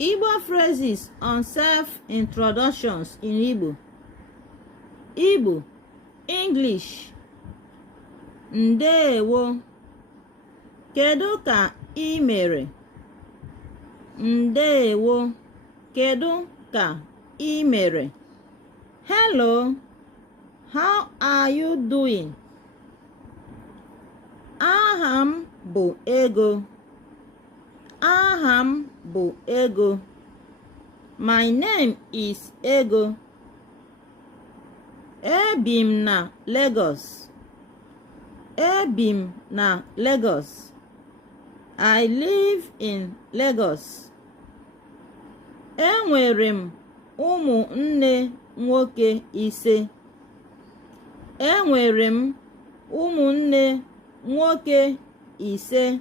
Igbo phrases on self-introductions in Igbo. Igbo, English. Ndewo. Kedu ka ị mere? Ndewo. Kedu ka ị mere? Hello. How are you doing? Aha m bụ Ego. Aha m bụ Ego. My name is Ego. Ebi m na Lagos. Ebi m na Lagos. I live in Lagos. Enwere m ụmụnne nwoke ise. Enwere m ụmụnne nwoke ise.